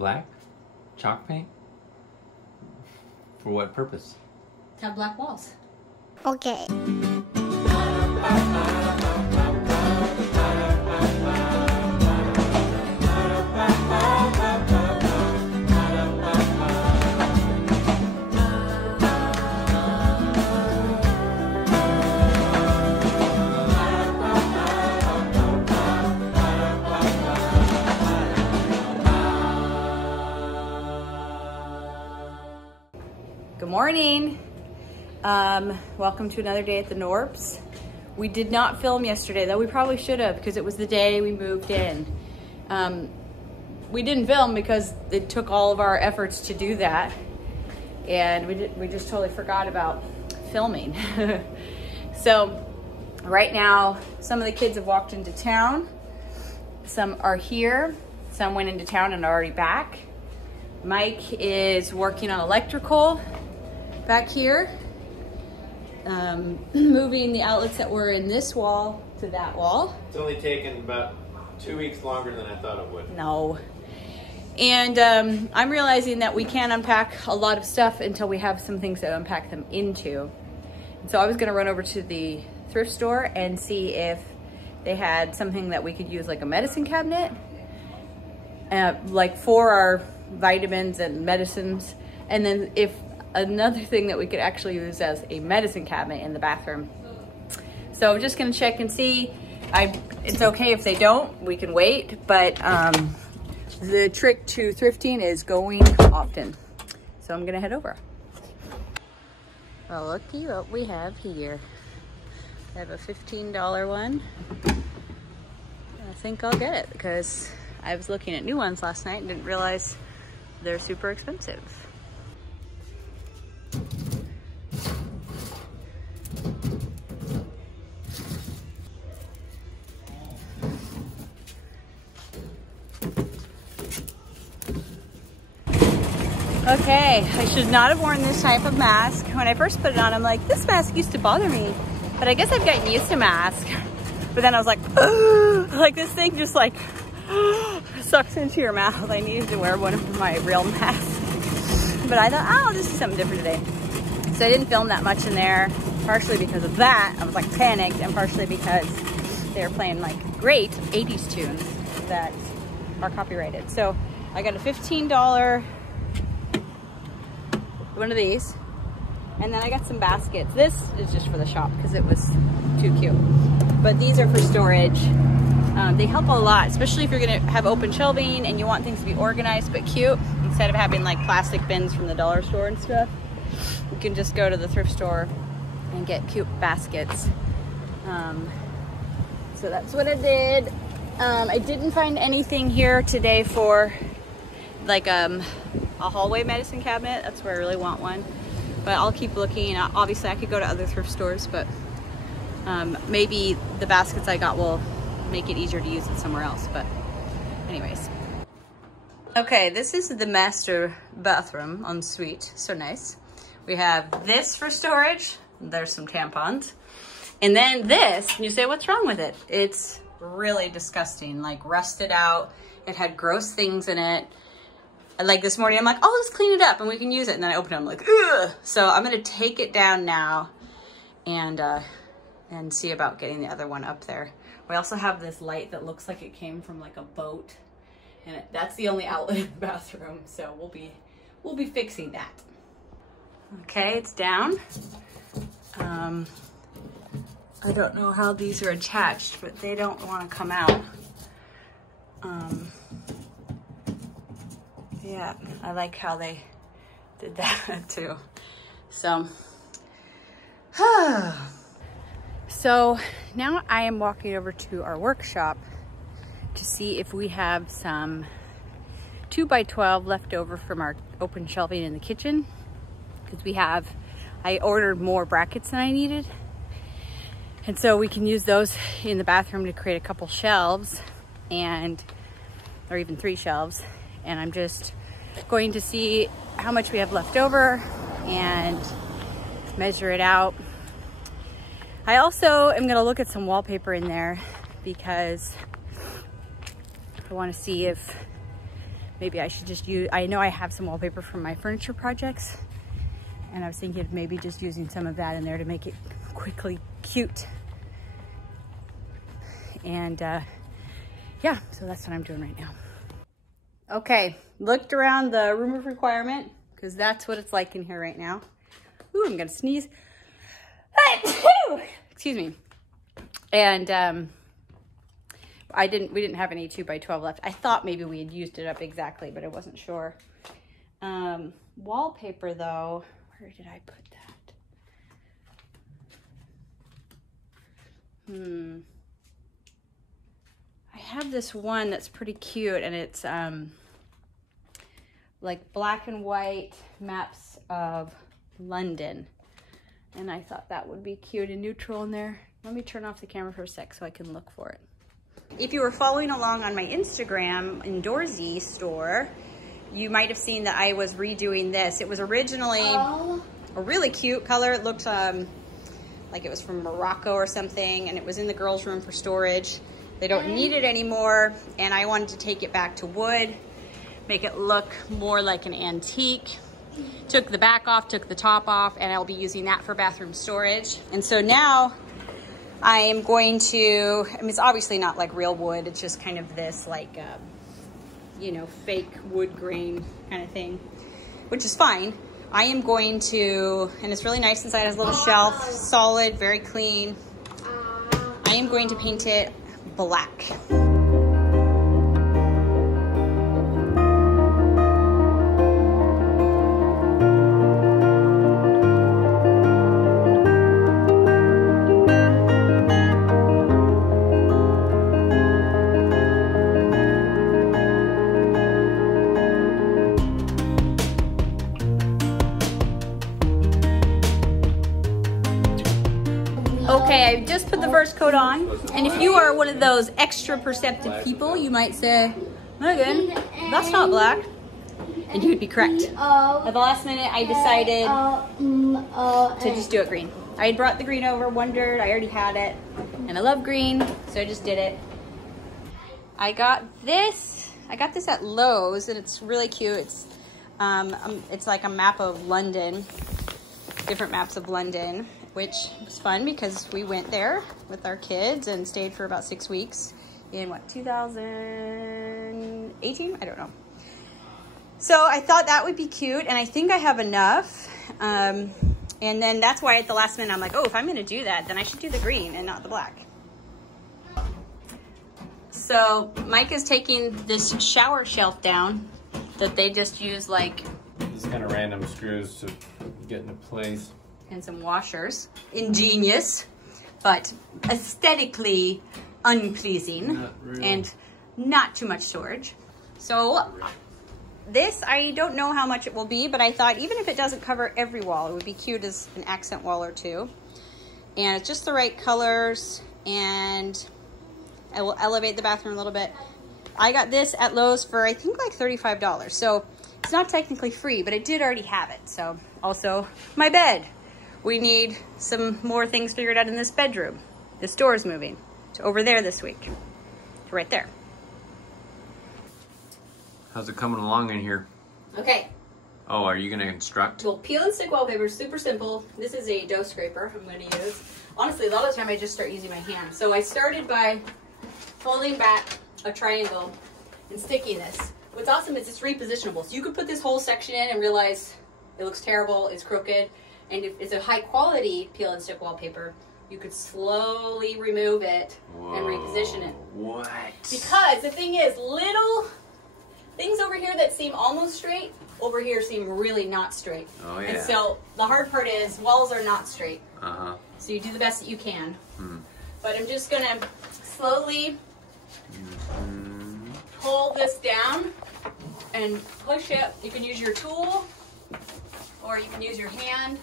Black? Chalk paint? For what purpose? To have black walls. Okay. Good morning. Welcome to another day at the Knorps. We did not film yesterday, though we probably should have because it was the day we moved in. We didn't film because it took all of our efforts to do that, and we just totally forgot about filming. So right now, some of the kids have walked into town. Some are here. Some went into town and are already back. Mike is working on electrical back here, moving the outlets that were in this wall to that wall. It's only taken about 2 weeks longer than I thought it would. No. And I'm realizing that we can't unpack a lot of stuff until we have some things to unpack them into. And so I was gonna run over to the thrift store and see if they had something that we could use, like a medicine cabinet, like for our vitamins and medicines. And then if another thing that we could actually use as a medicine cabinet in the bathroom. So I'm just gonna check and see. It's okay if they don't, we can wait, but the trick to thrifting is going often. So I'm gonna head over. Well, looky what we have here. I have a $15 one. I think I'll get it because I was looking at new ones last night and didn't realize they're super expensive. Okay, I should not have worn this type of mask. When I first put it on, I'm like, this mask used to bother me, but I guess I've gotten used to mask. But then I was like, ugh, like this thing just like sucks into your mouth. I needed to wear one of my real masks. But I thought, oh, I'll just do something different today. So I didn't film that much in there, partially because of that. I was like panicked, and partially because they were playing like great 80s tunes that are copyrighted. So I got a $15 one of these, and then I got some baskets. This is just for the shop because it was too cute, but these are for storage. They help a lot, especially if you're gonna have open shelving and you want things to be organized but cute, instead of having like plastic bins from the dollar store and stuff. You can just go to the thrift store and get cute baskets. So that's what I did. I didn't find anything here today for like a hallway medicine cabinet. That's where I really want one, but I'll keep looking. Obviously I could go to other thrift stores, but maybe the baskets I got will make it easier to use it somewhere else. But anyways, okay, this is the master bathroom en suite. So nice. We have this for storage. There's some tampons, and then this, and you say, what's wrong with it? It's really disgusting, like rusted out. It had gross things in it. Like this morning, I'm like, oh, let's clean it up and we can use it. And then I open it, I'm like, ugh. So I'm gonna take it down now and see about getting the other one up there. We also have this light that looks like it came from like a boat, and that's the only outlet in the bathroom. So we'll be fixing that. Okay, it's down. I don't know how these are attached, but they don't want to come out. Yeah, I like how they did that too. So, so now I am walking over to our workshop to see if we have some 2x12 left over from our open shelving in the kitchen. Because I ordered more brackets than I needed. And so we can use those in the bathroom to create a couple shelves, or even 3 shelves. And I'm just going to see how much we have left over and measure it out. I also am gonna look at some wallpaper in there because I wanna see if maybe I should just use, I know I have some wallpaper from my furniture projects, and I was thinking of maybe just using some of that in there to make it quickly cute. And yeah, so that's what I'm doing right now. Okay, looked around the room of requirement, because that's what it's like in here right now. Ooh, I'm gonna sneeze. Excuse me. And we didn't have any 2x12 left. I thought maybe we had used it up exactly, but I wasn't sure. Wallpaper though, where did I put that? I have this one that's pretty cute, and it's like black and white maps of London. And I thought that would be cute and neutral in there. Let me turn off the camera for a sec so I can look for it. If you were following along on my Instagram Indoorsy store, you might have seen that I was redoing this. It was originally a really cute color. It looked like it was from Morocco or something, and it was in the girls' room for storage. They don't need it anymore, and I wanted to take it back to wood, make it look more like an antique. Took the back off, took the top off, and I'll be using that for bathroom storage. And so now I am going to, I mean, it's obviously not like real wood. It's just kind of this like, you know, fake wood grain kind of thing, which is fine. I am going to, and it's really nice inside. It has a little shelf, solid, very clean. I am going to paint it black. Okay, I just put the first coat on, and if you are one of those extra perceptive people, you might say, Megan, that's not black, and you would be correct. At the last minute, I decided to just do it green. I had brought the green over, wondered, I already had it, and I love green, so I just did it. I got this at Lowe's, and it's really cute. It's like a map of London, different maps of London, which was fun because we went there with our kids and stayed for about 6 weeks in what, 2018? I don't know. So I thought that would be cute, and I think I have enough. And then that's why at the last minute I'm like, oh, if I'm gonna do that, then I should do the green and not the black. So Mike is taking this shower shelf down that they just use like These kind of random screws to get into place. And some washers. Ingenious, but aesthetically unpleasing and not too much storage. So this, I don't know how much it will be, but I thought even if it doesn't cover every wall, it would be cute as an accent wall or two. And it's just the right colors, and I will elevate the bathroom a little bit. I got this at Lowe's for I think like $35. So it's not technically free, but I did already have it. So also my bed. We need some more things figured out in this bedroom. This door is moving to over there this week, to right there. How's it coming along in here? Okay. Oh, are you gonna construct? Well, peel and stick wallpaper is super simple. This is a dough scraper I'm gonna use. Honestly, a lot of the time I just start using my hand. So I started by folding back a triangle and sticking this. What's awesome is it's repositionable. So you could put this whole section in and realize it looks terrible, it's crooked. And if it's a high quality peel and stick wallpaper, you could slowly remove it and reposition it. What? Because the thing is, little things over here that seem almost straight, over here seem really not straight. Oh yeah. And so the hard part is walls are not straight. Uh-huh. So you do the best that you can. But I'm just gonna slowly pull this down and push it. You can use your tool or you can use your hand.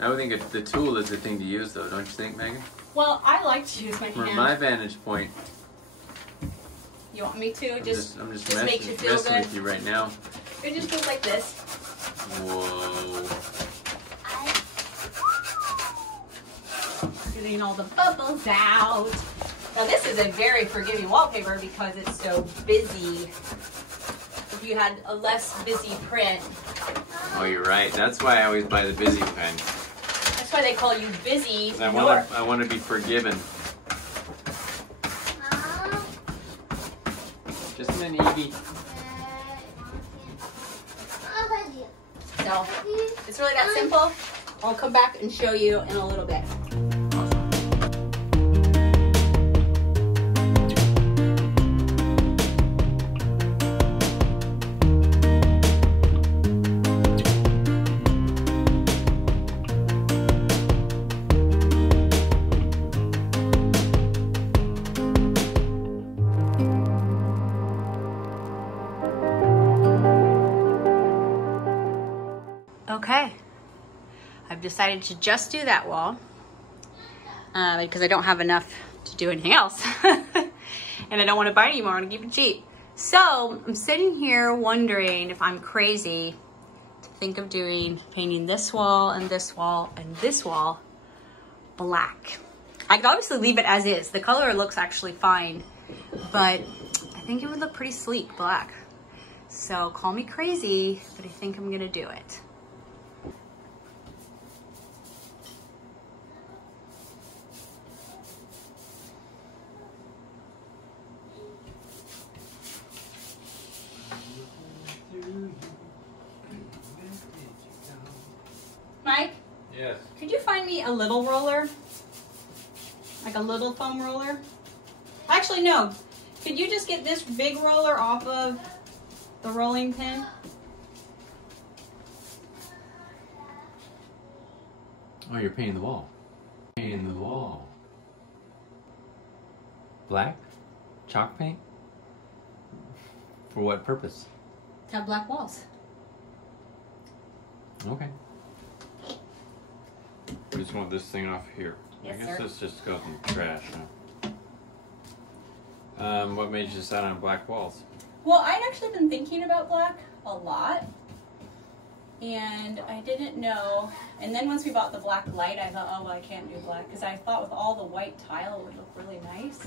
I would think the tool is the thing to use, though, don't you think, Megan? Well, I like to use my hand. From my vantage point. You want me to? I'm just makes you feel messing good. with you right now. It just goes like this. Whoa. Getting all the bubbles out. Now this is a very forgiving wallpaper because it's so busy. If you had a less busy print. Oh, you're right. That's why I always buy the busy pen. That's why they call you busy. I want to be forgiven. Just a minute, Evie. So it's really that simple. I'll come back and show you in a little bit. Okay, I've decided to just do that wall because I don't have enough to do anything else and I don't want to buy anymore. I want to keep it cheap. So I'm sitting here wondering if I'm crazy to think of painting this wall and this wall and this wall black. I could obviously leave it as is. The color looks actually fine, but I think it would look pretty sleek black. So call me crazy, but I think I'm gonna do it. Mike? Yes. Could you find me a little roller? Like a little foam roller? Actually, no. Could you just get this big roller off of the rolling pin? Oh, you're painting the wall. Painting the wall. Black? Chalk paint? For what purpose? To have black walls. Okay. We just want this thing off here. Yes, I guess sir. this just goes in the trash, huh? What made you decide on black walls? Well, I'd actually been thinking about black a lot. And I didn't know. And then once we bought the black light, I thought, oh, well, I can't do black. Because I thought with all the white tile, it would look really nice.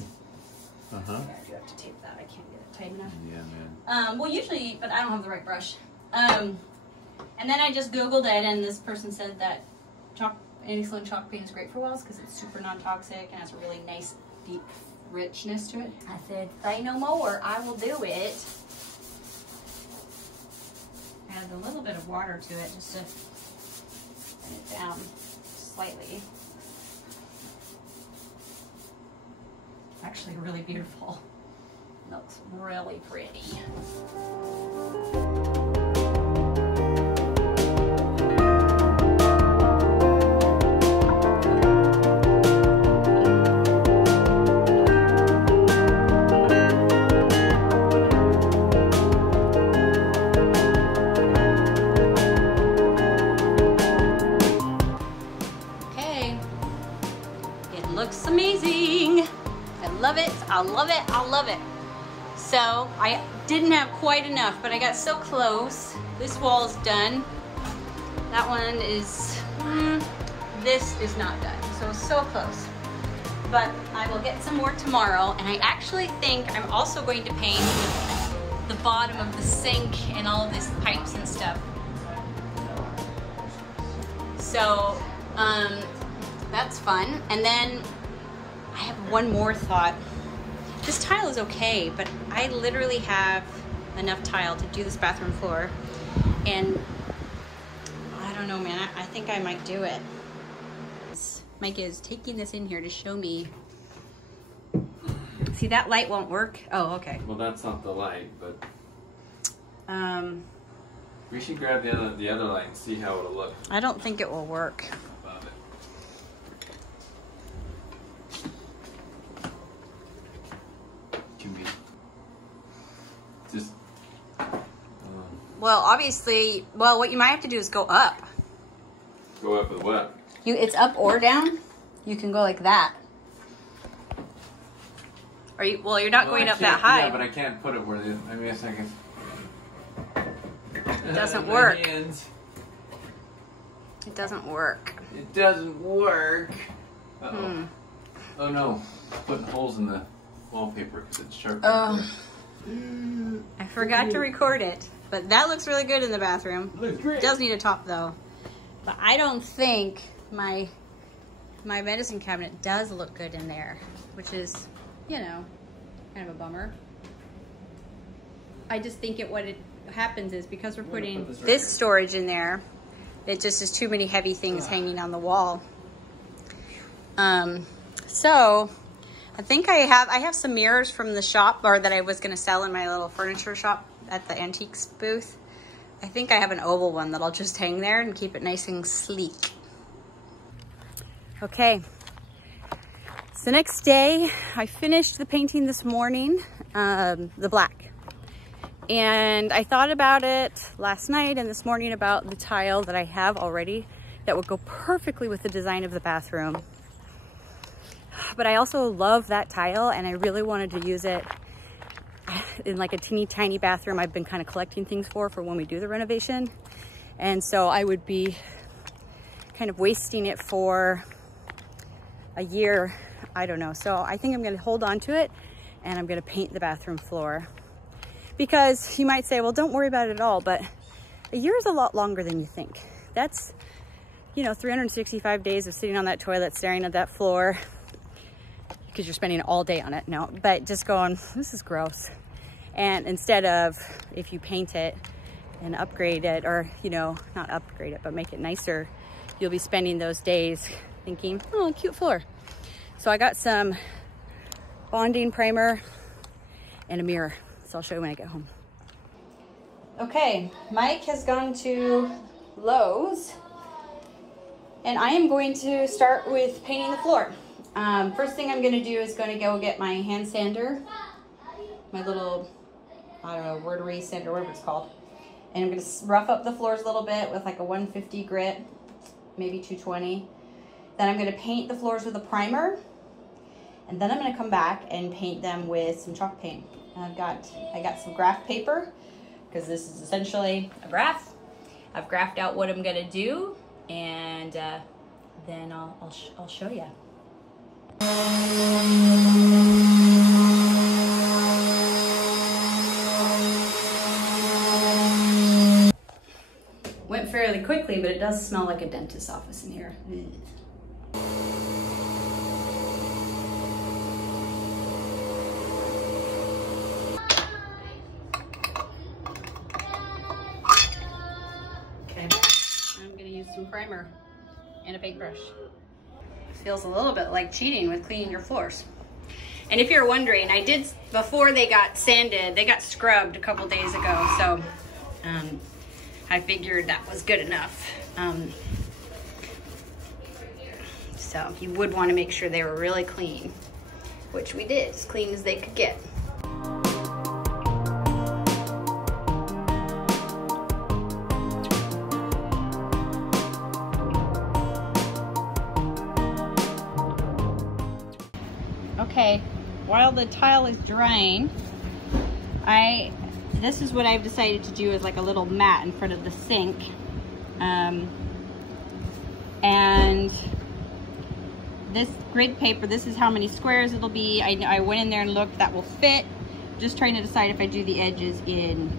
Uh-huh. Yeah, I do have to tape that. I can't get it tight enough. Yeah, man. Well, usually, but I don't have the right brush. And then I just Googled it, and this person said that anti-slip chalk paint is great for walls because it's super non-toxic and has a really nice, deep richness to it. I said, say no more. I will do it. Add a little bit of water to it just to bring it down slightly. It's actually really beautiful. Looks really pretty. Looks amazing. I love it. I love it. I love it. So I didn't have quite enough, but I got so close. This wall is done. That one is, this is not done. So close. But I will get some more tomorrow. And I actually think I'm also going to paint the bottom of the sink and all of these pipes and stuff. So, that's fun. And then I have one more thought. This tile is okay, but I literally have enough tile to do this bathroom floor. And I don't know, man, I think I might do it. Mike is taking this in here to show me. See, that light won't work. Oh, okay. Well, that's not the light, but we should grab the other light and see how it'll look. I don't think it will work. Above it. Can we just? Well, obviously, what you might have to do is go up. Go up with what? It's up or down. You can go like that. Are you? Well, you're not going up that high. Yeah, but I can't put it where the. I mean, a second. It doesn't work. Hands. It doesn't work. It doesn't work. Uh-oh. Oh no, putting holes in the wallpaper because it's sharp. Oh, I forgot to record it, but that looks really good in the bathroom. Looks great. It does need a top though, but I don't think my medicine cabinet does look good in there, which is, you know, kind of a bummer. I just think what it happens is because we're putting this storage in there, it just is too many heavy things hanging on the wall. So I think I have some mirrors from the shop, or that I was going to sell in my little furniture shop at the antiques booth. I think I have an oval one that I'll just hang there and keep it nice and sleek. Okay, it's the next day. I finished the painting this morning, the black. And I thought about it last night and this morning about the tile that I have already that would go perfectly with the design of the bathroom. But I also love that tile and I really wanted to use it in like a teeny tiny bathroom I've been kind of collecting things for when we do the renovation. And so I would be kind of wasting it for a year, I don't know. So I think I'm gonna hold on to it and I'm gonna paint the bathroom floor. Because you might say, well, don't worry about it at all, but a year is a lot longer than you think. That's, you know, 365 days of sitting on that toilet, staring at that floor, because you're spending all day on it. No, but just going, this is gross. And instead of, if you paint it and upgrade it, or, you know, not upgrade it, but make it nicer, you'll be spending those days thinking, oh, cute floor. So I got some bonding primer and a mirror. So I'll show you when I get home. Okay, Mike has gone to Lowe's and I am going to start with painting the floor. First thing I'm gonna do is gonna go get my hand sander, my little, I don't know, rotary sander, whatever it's called. And I'm gonna rough up the floors a little bit with like a 150 grit, maybe 220. Then I'm gonna paint the floors with a primer. And then I'm gonna come back and paint them with some chalk paint. I got some graph paper because this is essentially a graph. I've graphed out what I'm gonna do, and then I'll show you. Went fairly quickly, but it does smell like a dentist's office in here. Some primer and a paintbrush. Feels a little bit like cheating with cleaning your floors. And if you're wondering, I did, before they got sanded, they got scrubbed a couple days ago, so I figured that was good enough. So you would want to make sure they were really clean, which we did, as clean as they could get. Okay, while the tile is drying, this is what I've decided to do, is like a little mat in front of the sink. And this grid paper, this is how many squares it'll be. I went in there and looked, that will fit. Just trying to decide if I do the edges in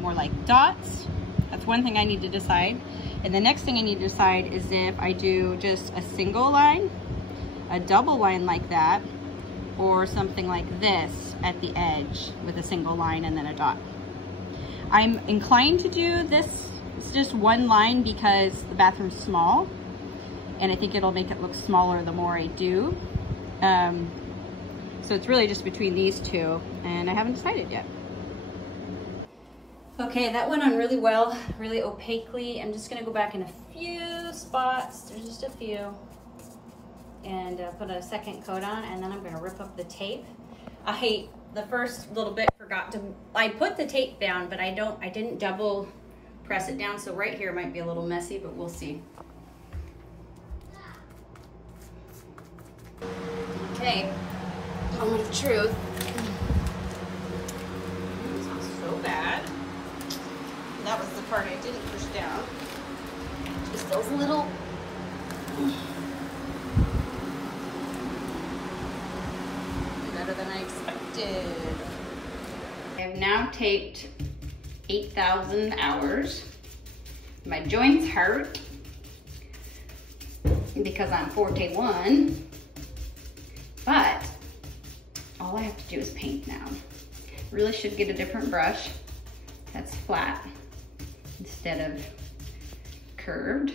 more like dots. That's one thing I need to decide. And the next thing I need to decide is if I do just a single line, a double line like that, or something like this at the edge with a single line and then a dot. I'm inclined to do this, it's just one line because the bathroom's small and I think it'll make it look smaller the more I do. So it's really just between these two and I haven't decided yet. Okay, that went on really well, really opaquely. I'm just gonna go back in a few spots, there's just a few, and put a second coat on, and then I'm gonna rip up the tape. The first little bit I put the tape down, but I didn't double press it down, so right here might be a little messy, but we'll see. Okay, moment of truth. It's not so bad. That was the part I didn't push down. Just those little completed. I have now taped 8,000 hours. My joints hurt because I'm 41, but all I have to do is paint now. Really should get a different brush that's flat instead of curved,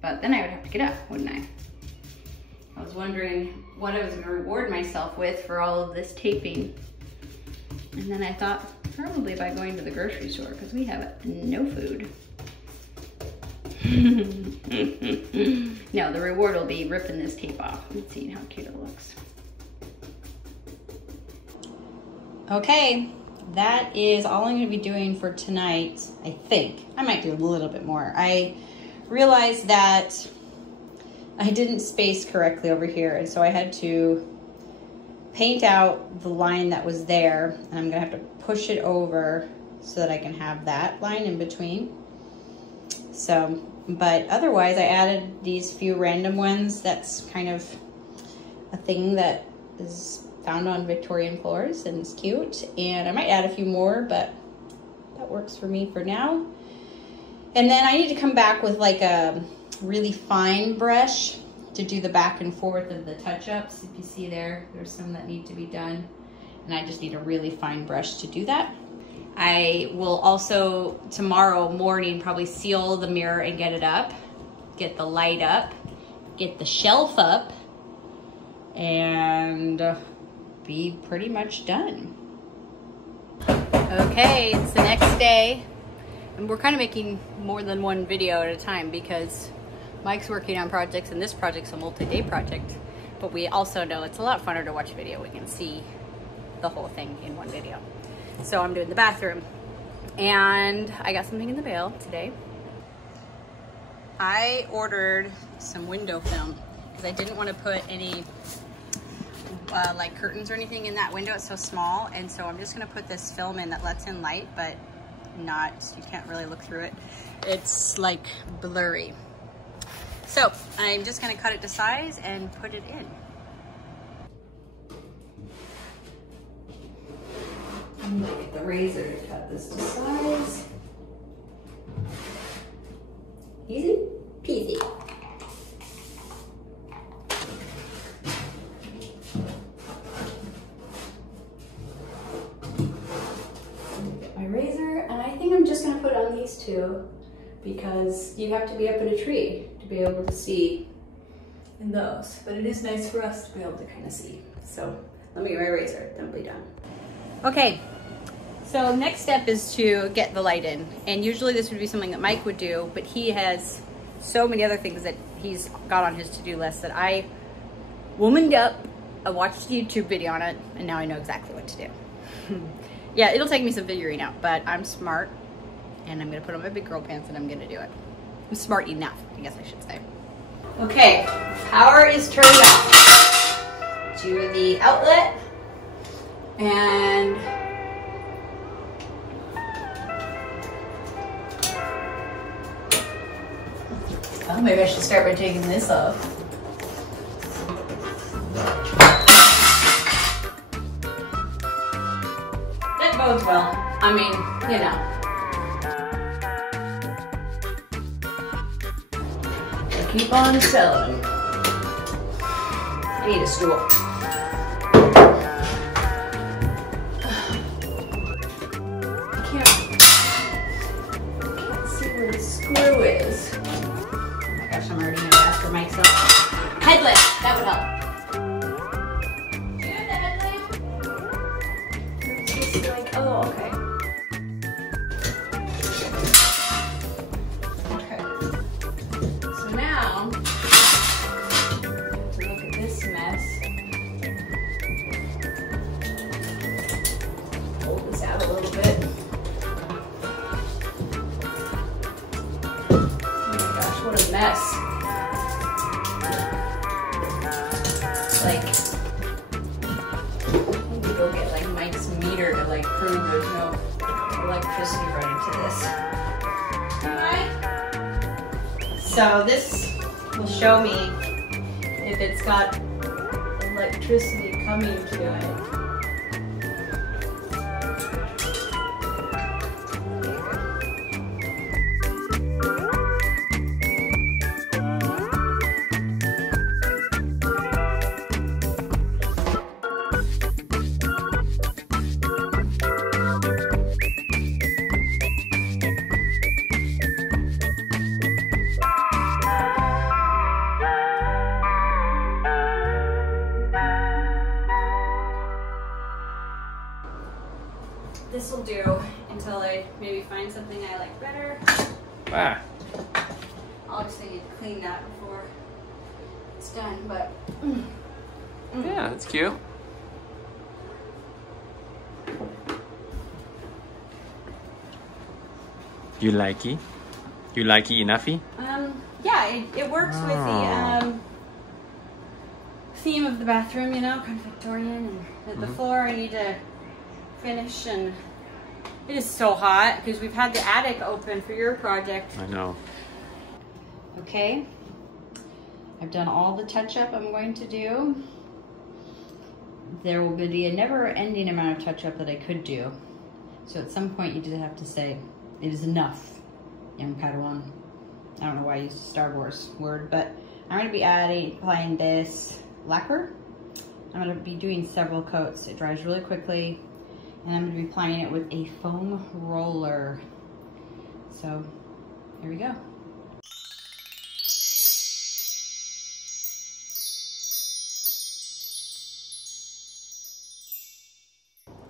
but then I would have to get up, wouldn't I? I was wondering what I was gonna reward myself with for all of this taping. And then I thought, probably by going to the grocery store, because we have no food. No, the reward will be ripping this tape off and seeing how cute it looks. Okay, that is all I'm gonna be doing for tonight, I think. I might do a little bit more. I realized that I didn't space correctly over here, and so I had to paint out the line that was there, and I'm gonna have to push it over so that I can have that line in between. So, but otherwise I added these few random ones. That's kind of a thing that is found on Victorian floors and it's cute. And I might add a few more, but that works for me for now. And then I need to come back with like a really fine brush to do the back and forth of the touch-ups. If you see there, there's some that need to be done. And I just need a really fine brush to do that. I will also, tomorrow morning, probably seal the mirror and get it up, get the light up, get the shelf up, and be pretty much done. Okay, it's the next day, and we're kind of making more than one video at a time because Mike's working on projects, and this project's a multi-day project, but we also know it's a lot funner to watch video. We can see the whole thing in one video. So I'm doing the bathroom, and I got something in the mail today. I ordered some window film because I didn't want to put any like curtains or anything in that window. It's so small, and so I'm just gonna put this film in that lets in light, but not, you can't really look through it. It's like blurry. So I'm just gonna cut it to size and put it in. I'm gonna get the razor to cut this to size. Easy peasy. Get my razor, and I think I'm just gonna put on these two because you have to be up in a tree to be able to see in those. But it is nice for us to be able to kind of see. So let me get my razor, then we'll be done. Okay, so next step is to get the light in. And usually this would be something that Mike would do, but he has so many other things that he's got on his to-do list that I womaned up. I watched a YouTube video on it, and now I know exactly what to do. Yeah, it'll take me some figuring out, but I'm smart, and I'm gonna put on my big girl pants and I'm gonna do it. I'm smart enough, I guess I should say. Okay, power is turned on to the outlet. And oh, maybe I should start by taking this off. That bodes well. I mean, you know. I keep on selling. I need a stool. Screw is. Oh my gosh, I'm already gonna ask for Mike's help. Headlamp, that would help. Do you have the headlamp? It's just like, oh, okay. Okay. So now, to look at this mess. Hold this out a little bit. What a mess. Like, maybe go get like Mike's meter to like prove there's no electricity running to this. Alright. So this will show me if it's got electricity coming to it. this will do until I maybe find something I like better. Ah. Obviously need to clean that before it's done, but Yeah, that's cute. You like it? You like it enoughy? Yeah, it works with the theme of the bathroom, you know, kind of Victorian, and the floor I need to finish, and it is so hot because we've had the attic open for your project. I know. Okay, I've done all the touch-up I'm going to do. There will be a never-ending amount of touch-up that I could do. So at some point you just have to say, it is enough, young Padawan. I don't know why I used a Star Wars word, but I'm going to be applying this lacquer. I'm going to be doing several coats. It dries really quickly, and I'm going to be applying it with a foam roller. So here we go.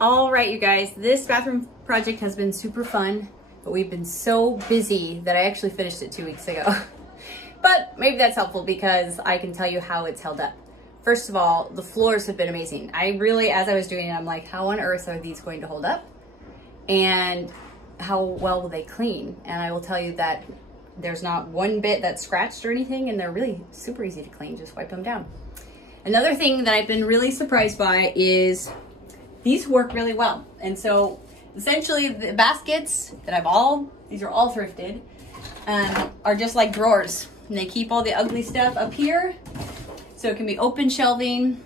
All right, you guys, this bathroom project has been super fun, but we've been so busy that I actually finished it 2 weeks ago. But maybe that's helpful because I can tell you how it's held up. First of all, the floors have been amazing. I really, as I was doing it, I'm like, how on earth are these going to hold up? And how well will they clean? And I will tell you that there's not one bit that's scratched or anything, and they're really super easy to clean. Just wipe them down. Another thing that I've been really surprised by is these work really well. And so essentially the baskets that these are all thrifted, are just like drawers. And they keep all the ugly stuff up here. So it can be open shelving.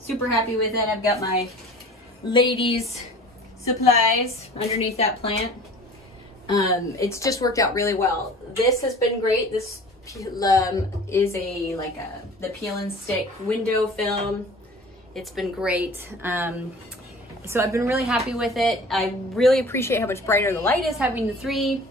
Super happy with it. I've got my ladies' supplies underneath that plant. It's just worked out really well. This has been great. This is the peel and stick window film. It's been great. So I've been really happy with it. I really appreciate how much brighter the light is having the 3.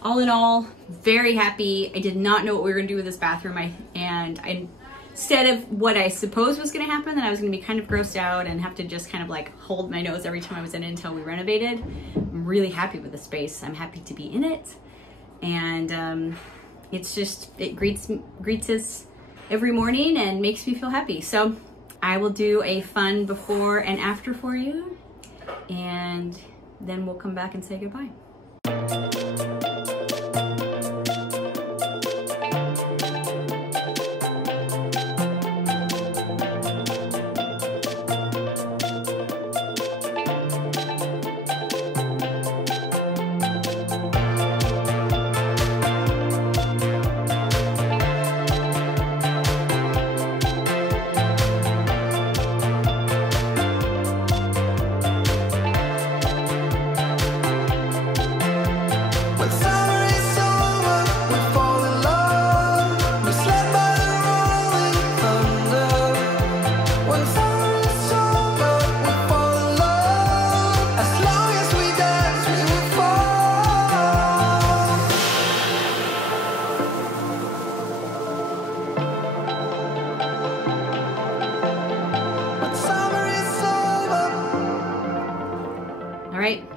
All in all, very happy. I did not know what we were gonna do with this bathroom. Instead of what I supposed was gonna happen, that I was gonna be kind of grossed out and have to just kind of like hold my nose every time I was in it until we renovated. I'm really happy with the space. I'm happy to be in it. And it's just, it greets us every morning and makes me feel happy. So I will do a fun before and after for you, and then we'll come back and say goodbye.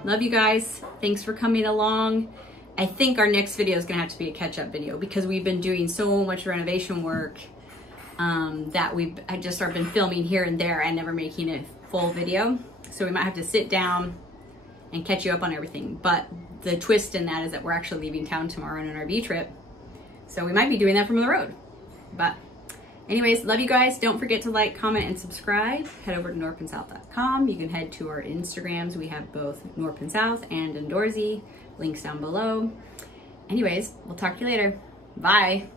Love you guys. Thanks for coming along. I think our next video is gonna have to be a catch-up video because we've been doing so much renovation work that I just been filming here and there and never making a full video. So we might have to sit down and catch you up on everything. But the twist in that is that we're actually leaving town tomorrow on an RV trip. So we might be doing that from the road. But anyways, love you guys. Don't forget to like, comment, and subscribe. Head over to knorppandsouth.com. You can head to our Instagrams. We have both Knorpp and South and Indoorsy. Links down below. Anyways, we'll talk to you later. Bye.